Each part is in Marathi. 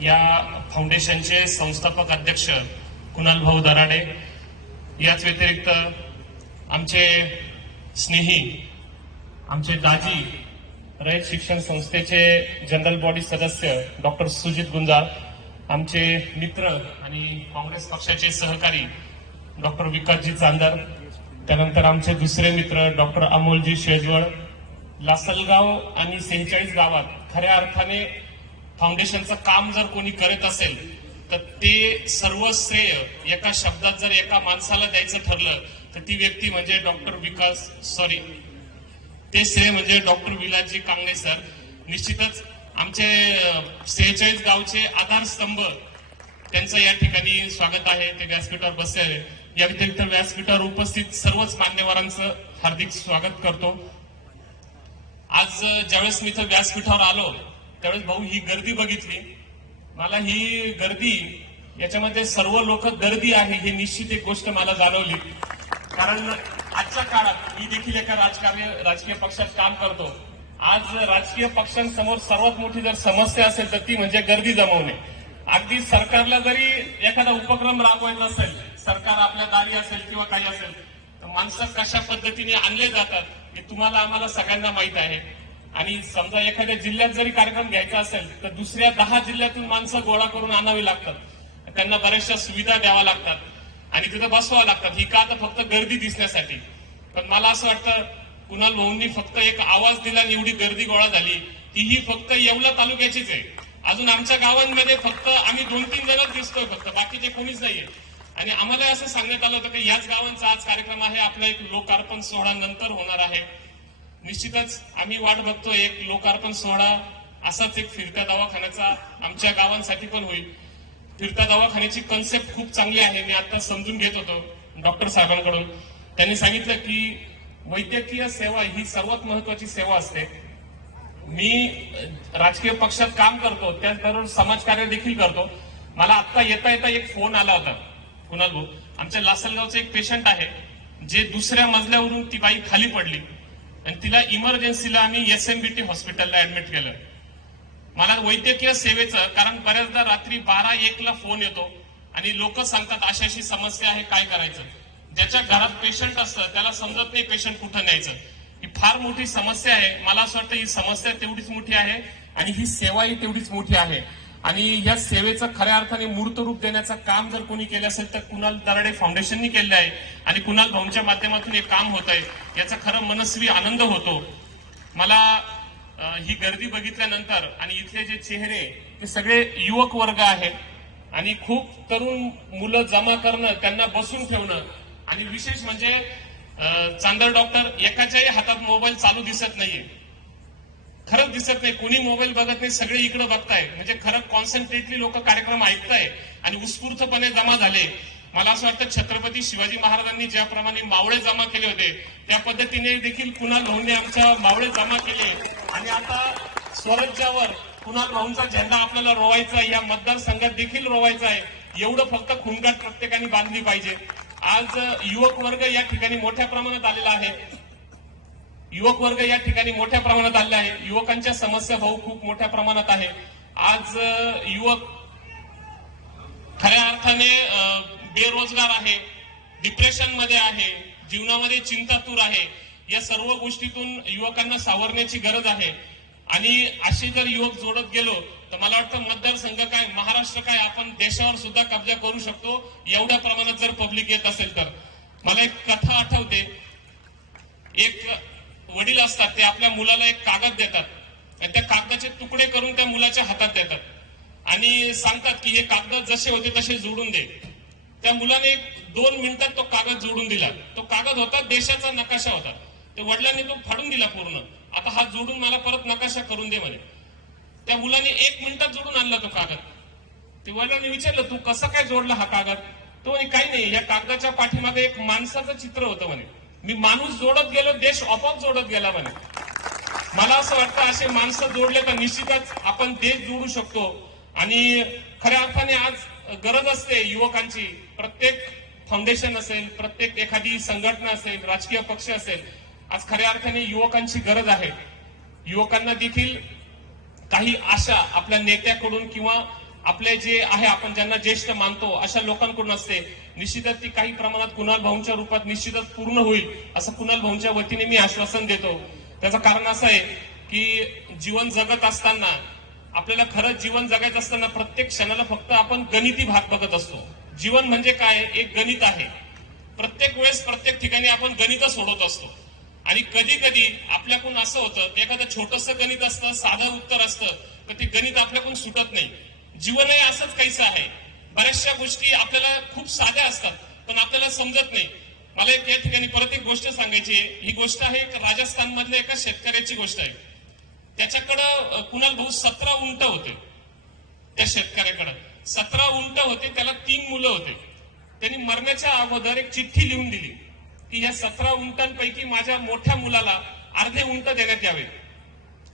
या फाउंडेशनचे संस्थापक अध्यक्ष कुणाल भाऊ दराडे, याच व्यतिरिक्त आमचे स्नेही, आमचे दाजी, रयत शिक्षण संस्थेचे जनरल बॉडी सदस्य डॉक्टर सुजित गुंजाळ, आमचे मित्र आणि काँग्रेस पक्षाचे सहकारी डॉक्टर विकासजी चांदर, त्यानंतर आमचे दुसरे मित्र डॉक्टर अमोलजी शेजवळ. लासलगाव आणि 46 गावात खऱ्या अर्थाने फाउंडेशनचं काम जर कोणी करत असेल तर ते सर्व श्रेय एका शब्दात जर एका माणसाला द्यायचं ठरलं तर ती व्यक्ती म्हणजे ते श्रेय म्हणजे डॉक्टर विलासजी कांगणे सर. निश्चितच आमचे 46 गावचे आधारस्तंभ, त्यांचं या ठिकाणी स्वागत आहे. ते व्यासपीठावर बसले आहे. या व्यतिरिक्त व्यासपीठावर उपस्थित सर्वच मान्यवरांचं हार्दिक स्वागत करतो. आज ज्यावेळेस मी इथं व्यासपीठावर आलो त्यावेळेस भाऊ ही गर्दी बघितली. मला ही गर्दी, याच्यामध्ये सर्व लोक गर्दी आहे ही निश्चित एक गोष्ट मला जाणवली. कारण आजच्या काळात मी देखील एका राजकीय पक्षात काम करतो. आज राजकीय पक्षांसमोर सर्वात मोठी जर समस्या असेल तर ती म्हणजे गर्दी जमवणे. अगदी सरकारला जरी एखादा उपक्रम राबवायचा असेल, सरकार आपल्या दारी असेल किंवा काही असेल, तर माणसं कशा पद्धतीने आणले जातात हे तुम्हाला आम्हाला सगळ्यांना माहित आहे. आणि समजा एखाद्या जिल्ह्यात जरी कार्यक्रम घ्यायचा असेल तर दुसऱ्या 10 जिल्ह्यातून माणसं गोळा करून आणावी लागतात. त्यांना बऱ्याचशा सुविधा द्याव्या लागतात आणि तिथं बसवावं लागतात. ही का तर फक्त गर्दी दिसण्यासाठी. पण मला असं वाटतं कुणाल भाऊंनी फक्त एक आवाज दिला आणि एवढी गर्दी गोळा झाली. तीही फक्त येवला तालुक्याचीच आहे. अजून आमच्या गावांमध्ये फक्त आम्ही 2-3 जणच दिसतोय, फक्त बाकीचे कोणीच नाहीये. आणि आम्हाला असं सांगण्यात आलं होतं की याच गावांचा आज कार्यक्रम आहे, आपला एक लोकार्पण सोहळा नंतर होणार आहे. निश्चितच आम्ही वाट बघतो एक लोकार्पण सोहळा असाच एक फिरत्या दवाखान्याचा आमच्या गावांसाठी पण होईल. फिरत्या दवाखान्याची कन्सेप्ट खूप चांगली आहे. मी आता समजून घेत होतो डॉक्टर साहेबांकडून. त्यांनी सांगितलं की वैद्यकीय सेवा ही सर्वात महत्वाची सेवा असते. मी राजकीय पक्षात काम करतो, त्याचबरोबर समाजकार्य देखील करतो. मला आता येता येता एक फोन आला होता, कुणाल भाऊ, आमच्या लासलगावचं एक पेशंट आहे जे दुसऱ्या मजल्यावरून ती बाई खाली पडली आणि तिला इमर्जन्सीला आम्ही SMBT हॉस्पिटलला ऍडमिट केलं. मला वैद्यकीय सेवेचं, कारण बऱ्याचदा रात्री 12-1 ला फोन येतो आणि लोक सांगतात अशाशी समस्या आहे, काय करायचं. ज्याच्या घरात पेशंट असतं त्याला समजत नाही पेशंट कुठं न्यायचं. ही फार मोठी समस्या आहे. मला असं वाटतं ही समस्या तेवढीच मोठी आहे आणि ही सेवाही तेवढीच मोठी आहे. आणि या सेवेचं खऱ्या अर्थाने मूर्त रूप देण्याचं काम जर कोणी केलं असेल तर कुणाल दराडे फाउंडेशननी केलं आहे. आणि कुणाल भाऊंच्या माध्यमातून हे काम होत आहे, याचा खरं मनस्वी आनंद होतो. मला ही गर्दी बघितल्यानंतर आणि इथले जे चेहरे ते सगळे युवक वर्ग आहेत आणि खूप तरुण मुलं जमा करणं, त्यांना बसून ठेवणं आणि विशेष म्हणजे चांदर डॉक्टर, एकाच्याही हातात मोबाईल चालू दिसत नाहीये. खरंच दिसत नाही, कोणी मोबाईल बघत नाही, सगळे इकडे बघताय. म्हणजे खरं कॉन्सन्ट्रेटली लोक कार्यक्रम ऐकताय आणि उत्स्फूर्तपणे जमा झाले. मला असं वाटतं छत्रपती शिवाजी महाराजांनी ज्याप्रमाणे मावळे जमा केले होते त्या पद्धतीने देखील कुणाल भाऊंनी आमच्या मावळे जमा केले. आणि आता स्वराज्यावर कुणाल भाऊंचा झेंडा आपल्याला रोवायचा, या मतदारसंघात देखील रोवायचा आहे. एवढं फक्त खुणगाट प्रत्येकाने बांधली पाहिजे. आज युवक वर्ग या ठिकाणी मोठ्या प्रमाणात आलेला आहे. युवकांच्या समस्या भाऊ खूप मोठ्या प्रमाणात आहे. आज युवक खऱ्या अर्थाने बेरोजगार आहे, डिप्रेशन मध्ये आहे, जीवनामध्ये चिंतातूर आहे. या सर्व गोष्टीतून युवकांना सावरण्याची गरज आहे. आणि अशी जर युवक जोडत गेलो तर मला वाटतं मतदारसंघ काय, महाराष्ट्र काय, आपण देशावर सुद्धा कब्जा करू शकतो एवढ्या प्रमाणात जर पब्लिक येत असेल तर. मला एक कथा आठवते. एक वडील असतात, ते आपल्या मुलाला एक कागद देतात आणि त्या कागदाचे तुकडे करून त्या मुलाच्या हातात देतात आणि सांगतात की हे कागद जसे होते तसे जोडून दे. त्या मुलाने 2 मिनिटात तो कागद जोडून दिला. तो कागद होता देशाचा नकाशा होता. त्या वडिलांनी तो फाडून दिला पूर्ण. आता हा जोडून मला परत नकाशा करून दे म्हणे. त्या मुलाने 1 मिनिटात जोडून आणला तो कागद. ते वडिलांनी विचारलं, तू कसा काय जोडला हा कागद? तो म्हणे काही नाही, या कागदाच्या पाठीमागे एक माणसाचं चित्र होतं म्हणे. मी माणूस जोडत गेलो, देश आपोआप जोडत गेला म्हणे. मला असं वाटतं असे माणसं जोडले तर निश्चितच आपण देश जोडू शकतो. आणि खऱ्या अर्थाने आज गरज असते युवकांची. प्रत्येक फाउंडेशन असेल, प्रत्येक एखादी संघटना असेल, राजकीय पक्ष असेल, आज खऱ्या अर्थाने युवकांची गरज आहे. युवकांना देखील काही आशा आपल्या नेत्याकडून किंवा आपले जे आहे आपण ज्यांना ज्येष्ठ मानतो अशा लोकांकडून असते. निश्चितच ती काही प्रमाणात कुणाल भाऊंच्या रूपात निश्चितच पूर्ण होईल असं कुणाल भाऊंच्या वतीने मी आश्वासन देतो. त्याचं कारण असं आहे की जीवन जगत असताना आपल्याला खरंच जीवन जगायचं असताना प्रत्येक क्षणाला फक्त आपण गणिती भाग बघत असतो. जीवन म्हणजे काय, एक गणित आहे. प्रत्येक वेळेस प्रत्येक ठिकाणी आपण गणित सोडवत असतो आणि कधी कधी आपल्याकडून असं होतं एखादं छोटंसं गणित असतं, साधं उत्तर असतं, तर ते गणित आपल्याकडून सुटत नाही. जीवनही असंच काहीच आहे. बऱ्याचशा गोष्टी आपल्याला खूप साध्या असतात पण आपल्याला समजत नाही. मला एक या ठिकाणी परत एक गोष्ट सांगायची आहे. ही गोष्ट आहे राजस्थान मधल्या एका शेतकऱ्याची गोष्ट आहे. त्याच्याकडं कुणाल भाऊ 17 उंट होते. त्या शेतकऱ्याकडे 17 उंट होते, त्याला 3 मुलं होते. त्यांनी मरण्याच्या अगोदर एक चिठ्ठी लिहून दिली की या 17 उंटांपैकी माझ्या मोठ्या मुलाला अर्धे उंट देण्यात यावे,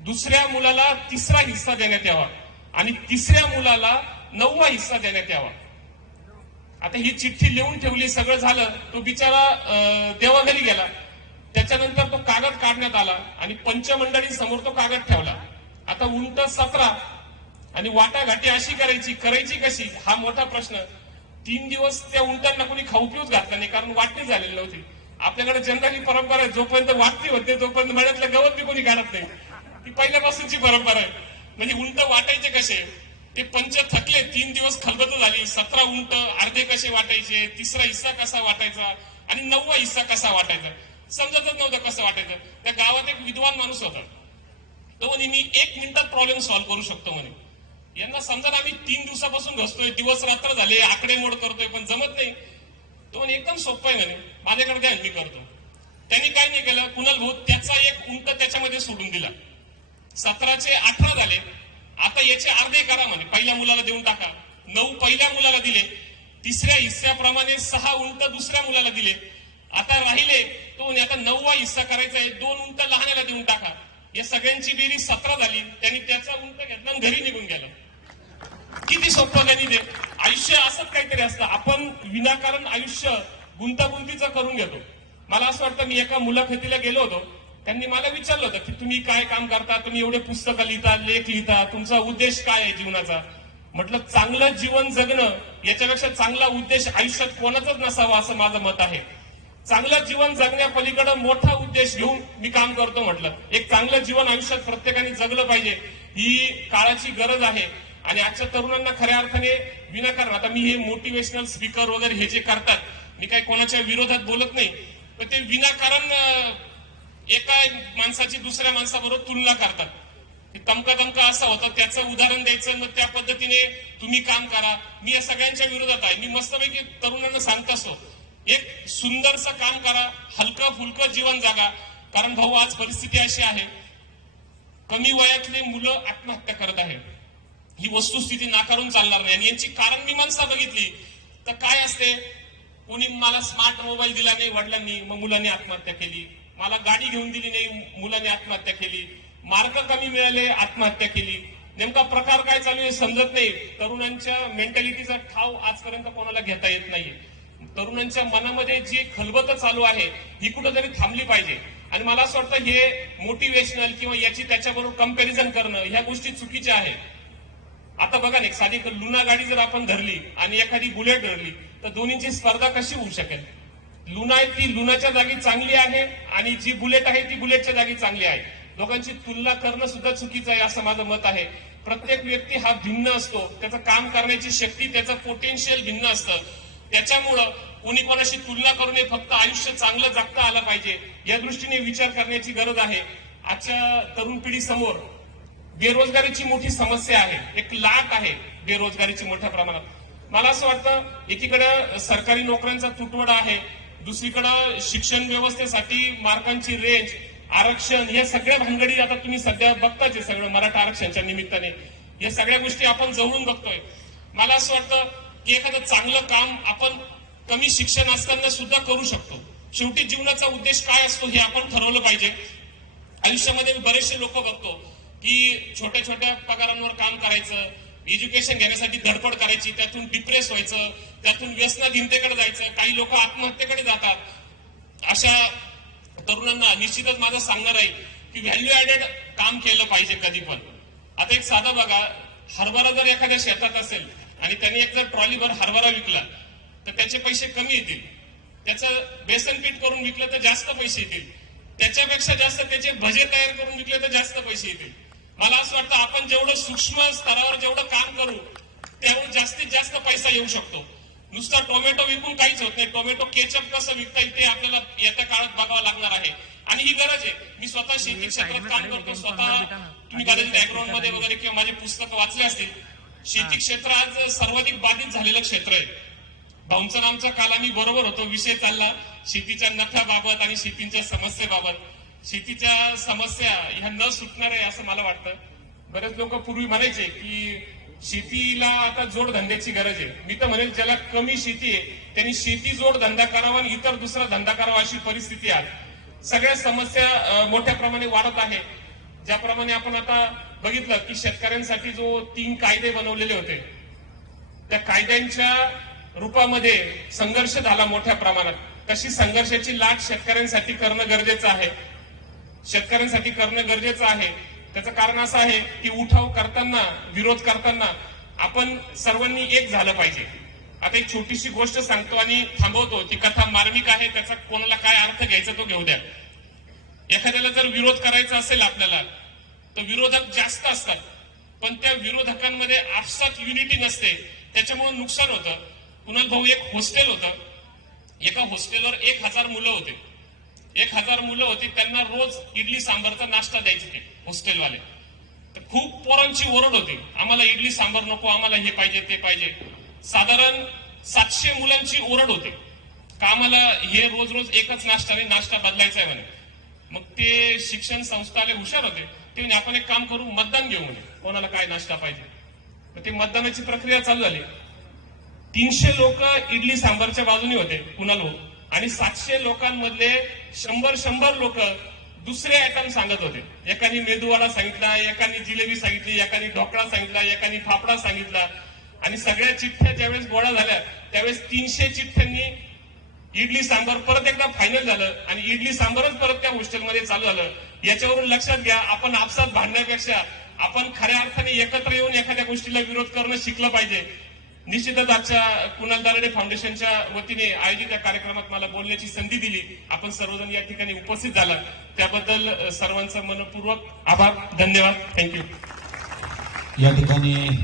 दुसऱ्या मुलाला 3रा हिस्सा देण्यात यावा आणि 3ऱ्या मुलाला 9वा हिस्सा देण्यात यावा. आता ही चिठ्ठी लिहून ठेवली, सगळं झालं. तो बिचारा देवाघरी गेला. त्याच्यानंतर तो कागद काढण्यात आला आणि पंचमंडळी समोर तो कागद ठेवला. आता उंट 17 आणि वाटाघाटी अशी करायची कशी हा मोठा प्रश्न. 3 दिवस त्या उंटांना कोणी खाऊ पिऊच घातला नाही, कारण वाटणी झालेली नव्हती. आपल्याकडे जनरली परंपरा आहे, जोपर्यंत वाटणी होते तोपर्यंत मळ्यातलं गवत बी कोणी काढत नाही. ती पहिल्यापासूनची परंपरा आहे. म्हणजे उंट वाटायचे कसे, ते पंच थकले, 3 दिवस खलबत झाली. 17 उंट अर्धे कसे वाटायचे, 3रा हिस्सा कसा वाटायचा आणि 9वा हिस्सा कसा वाटायचा समजतच नव्हतं कसं वाटायचं. त्या गावात एक विद्वान माणूस होता. तो म्हणे मी 1 मिनिटात प्रॉब्लेम सॉल्व्ह करू शकतो म्हणे. यांना समजा आम्ही 3 दिवसापासून घसतोय, दिवस रात्र झाले, आकडेमोड करतोय पण जमत नाही. तो म्हणे एकदम सोपं आहे म्हणे, माझ्याकडे द्या मी करतो. त्यांनी काय नाही केलं, कुणाल भाऊ त्याचा एक उंट त्याच्यामध्ये सोडून दिला. 17चे 18 झाले. आता याचे अर्धे करा म्हणे, पहिल्या मुलाला देऊन टाका. 9 पहिल्या मुलाला दिले, 3ऱ्या हिस्स्याप्रमाणे 6 उंट दुसऱ्या मुलाला दिले. आता राहिले तो म्हणे आता 9वा हिस्सा करायचा आहे, 2 उंट लहानाला देऊन टाका. या सगळ्यांची बेरीज 17 झाली. त्यांनी त्याचा उंट घेतला आणि घरी निघून गेला. किती सोपं गणित आहे. आयुष्य असंच काहीतरी असतं. आपण विनाकारण आयुष्य गुंतागुंतीचं करून घेतो. मला असं वाटतं, मी एका मुलाखतीला गेलो होतो, त्यांनी मला विचारलं होतं की तुम्ही काय काम करता, तुम्ही एवढे पुस्तकं लिहिता, लेख लिहिता, तुमचा उद्देश काय आहे जीवनाचा. म्हटलं चांगलं जीवन जगणं याच्यापेक्षा चांगला उद्देश आयुष्यात कोणाचाच नसावा असं माझं मत आहे. चांगलं जीवन जगण्यापलीकडे मोठा उद्देश घेऊन मी काम करतो. म्हटलं एक चांगलं जीवन आयुष्यात प्रत्येकाने जगलं पाहिजे, ही काळाची गरज आहे. आणि आजच्या तरुणांना खऱ्या अर्थाने विनाकारण, आता मी हे मोटिवेशनल स्पीकर वगैरे हे जे करतात, मी काही कोणाच्या विरोधात बोलत नाही, पण ते विनाकारण एका माणसाची दुसऱ्या माणसाबरोबर तुलना करतात. तमका असा होता, त्याचं उदाहरण द्यायचं, त्या पद्धतीने तुम्ही काम करा. मी या सगळ्यांच्या विरोधात आहे. मी मस्तपैकी तरुणांना सांगत असतो, एक सुंदरसं काम करा, हलकं फुलकं जीवन जगा. कारण भाऊ आज परिस्थिती अशी आहे, कमी वयातले मुलं आत्महत्या करत आहेत. ही वस्तुस्थिती नाकारून चालणार नाही. आणि यांची कारण मीमांसा बघितली तर काय असते, कोणी मला स्मार्ट मोबाईल दिला नाही वडिलांनी, मग मुलांनी आत्महत्या केली. मला गाडी घेऊन दिली नाही, मुलांनी आत्महत्या केली. मार्क कमी मिळाले, आत्महत्या केली. नेमका प्रकार काय चालू आहे समजत नाही. तरुणांच्या मेंटॅलिटीचा ठाव आजपर्यंत कोणाला घेता येत नाहीये. तरुणांच्या मनामध्ये जी खलबत चालू आहे ही कुठेतरी थांबली पाहिजे. आणि मला असं वाटतं हे मोटिवेशनल किंवा याची त्याच्याबरोबर कंपॅरिझन करणं ह्या गोष्टी चुकीच्या आहेत. आता बघा ना, साधी लुना गाडी जर आपण धरली आणि एखादी बुलेट धरली तर दोन्हीची स्पर्धा कशी होऊ शकेल. लुना आहे ती लुनाच्या जागी चांगली आहे आणि जी बुलेट आहे ती बुलेटच्या जागी चांगली आहे. दोघांची तुलना करणं सुद्धा चुकीचं आहे असं माझं मत आहे. प्रत्येक व्यक्ती हा भिन्न असतो, त्याचं काम करण्याची शक्ती, त्याचं पोटेन्शियल भिन्न असतं. त्याच्यामुळं कोणी कोणाशी तुलना करू नये, फक्त आयुष्य चांगलं जगता आलं पाहिजे या दृष्टीने विचार करण्याची गरज आहे. आजच्या तरुण पिढी समोर बेरोजगारीची मोठी समस्या आहे, एक लाट आहे बेरोजगारीची मोठ्या प्रमाणात. मला असं वाटतं एकीकडे सरकारी नोकऱ्यांचा तुटवडा आहे, दुसरीकडे शिक्षण व्यवस्थेसाठी मार्कांची रेंज, आरक्षण, या सगळ्या भानगडी आता तुम्ही सध्या बघताच आहे. सगळं मराठा आरक्षणच्या निमित्ताने या सगळ्या गोष्टी आपण जवळून बघतोय. मला असं वाटतं की एखादं चांगलं काम आपण कमी शिक्षण असताना सुद्धा करू शकतो. शेवटी जीवनाचा उद्देश काय असतो हे आपण ठरवलं पाहिजे. आयुष्यामध्ये बरेचसे लोक बघतो की छोट्या छोट्या पगारांवर काम करायचं, एज्युकेशन घेण्यासाठी धडपड करायची, त्यातून डिप्रेस व्हायचं, त्यातून व्यसनाधीनतेकडे जायचं, काही लोक आत्महत्येकडे जातात. अशा तरुणांना निश्चितच माझं सांगणार आहे की व्हॅल्यू ऍडेड काम केलं पाहिजे कधी पण. आता एक साधा बघा, हरभरा जर एखाद्या शेतात असेल आणि त्यांनी एक जर ट्रॉलीभर हरभरा विकला तर त्याचे पैसे कमी येतील. त्याचं बेसन पीठ करून विकलं तर जास्त पैसे येतील. त्याच्यापेक्षा जास्त त्याचे भजे तयार करून विकले तर जास्त पैसे येतील. मला असं वाटतं आपण जेवढं सूक्ष्म स्तरावर जेवढं काम करू तेवढं जास्तीत जास्त पैसा येऊ शकतो. नुसता टोमॅटो विकून काहीच होत नाही. टोमॅटो केचप कसं विकता येईल ते आपल्याला येत्या काळात बघावं लागणार आहे आणि ही गरज आहे. मी स्वतः शेती क्षेत्रात काम करतो. स्वतः तुम्ही कदाचित बॅकग्राऊंड मध्ये वगैरे किंवा माझे पुस्तकं वाचले असतील. शेती क्षेत्र आज सर्वाधिक बाधित झालेलं क्षेत्र आहे. भाऊंचा आमचा काल आम्ही बरोबर होतो. विषय चालला शेतीच्या नफ्याबाबत आणि शेतीच्या समस्येबाबत. शेतीच्या समस्या ह्या न सुटणार आहे असं मला वाटतं. बरेच लोक पूर्वी म्हणायचे की शेतीला आता जोडधंद्याची गरज आहे. मी तर म्हणेल ज्याला कमी शेती आहे त्यांनी शेती जोडधंदा करावा आणि इतर दुसरा धंदा करावा अशी परिस्थिती आहे. सगळ्या समस्या मोठ्या प्रमाणे वाढत आहे. ज्याप्रमाणे आपण आता बघितलं की शेतकऱ्यांसाठी जो 3 कायदे बनवलेले होते त्या कायद्यांच्या रूपामध्ये संघर्ष झाला मोठ्या प्रमाणात. तशी संघर्षाची लाट शेतकऱ्यांसाठी करणं गरजेचं आहे. शेतकऱ्यांसाठी करणं गरजेचं आहे. त्याचं कारण असं आहे की उठाव करताना विरोध करताना आपण सर्वांनी एक झालं पाहिजे. आता एक छोटीशी गोष्ट सांगतो आणि थांबवतो. ती कथा मार्मिक आहे. त्याचा कोणाला काय अर्थ घ्यायचा तो घेऊ द्या. एखाद्याला जर विरोध करायचा असेल आपल्याला तर विरोधक जास्त असतात पण त्या विरोधकांमध्ये आपसात युनिटी नसते. त्याच्यामुळे नुकसान होतं. कुणाल भाऊ एक हॉस्टेल होतं. एका हॉस्टेलवर 1000 मुलं होते. 1000 मुलं होती. त्यांना रोज इडली सांबारचा नाश्ता द्यायचे ते हॉस्टेलवाले. तर खूप पोरांची ओरड होती. आम्हाला इडली सांबार नको, आम्हाला हे पाहिजे ते पाहिजे. साधारण 700 मुलांची ओरड होती का आम्हाला हे रोज रोज एकच नाश्ता बदलायचा आहे म्हणे. मग ते शिक्षण संस्थाले हुशार होते. ते म्हणे आपण एक काम करू, मतदान घेऊ म्हणे कोणाला काय नाश्ता पाहिजे. मग ते मतदानाची प्रक्रिया चालू झाली. 300 लोक इडली सांबारच्या बाजूने होते कुणाल भाऊ आणि 700 लोकांमधले 100 लोक दुसरे आयटम सांगत होते. एकाने मेदूवडा सांगितला, एकाने जिलेबी सांगितली, एकाने ढोकळा सांगितला, एकाने फाफडा सांगितला आणि सगळ्या चिठ्ठ्या ज्यावेळेस गोळा झाल्या त्यावेळेस 300 चिठ्ठ्यांनी इडली सांबार परत एकदा फायनल झालं आणि इडली सांबारच परत त्या हॉस्टेलमध्ये चालू झालं. याच्यावरून लक्षात घ्या आपण आपसात भांडण्यापेक्षा आपण खऱ्या अर्थाने एकत्र येऊन एखाद्या गोष्टीला विरोध करणं शिकलं पाहिजे. निश्चितच आजच्या कुणाल दाराडे फाउंडेशनच्या वतीने आयोजित या कार्यक्रमात मला बोलण्याची संधी दिली. आपण सर्वजण या ठिकाणी उपस्थित झाला त्याबद्दल सर्वांचा मनपूर्वक आभार. धन्यवाद. थँक्यू. या ठिकाणी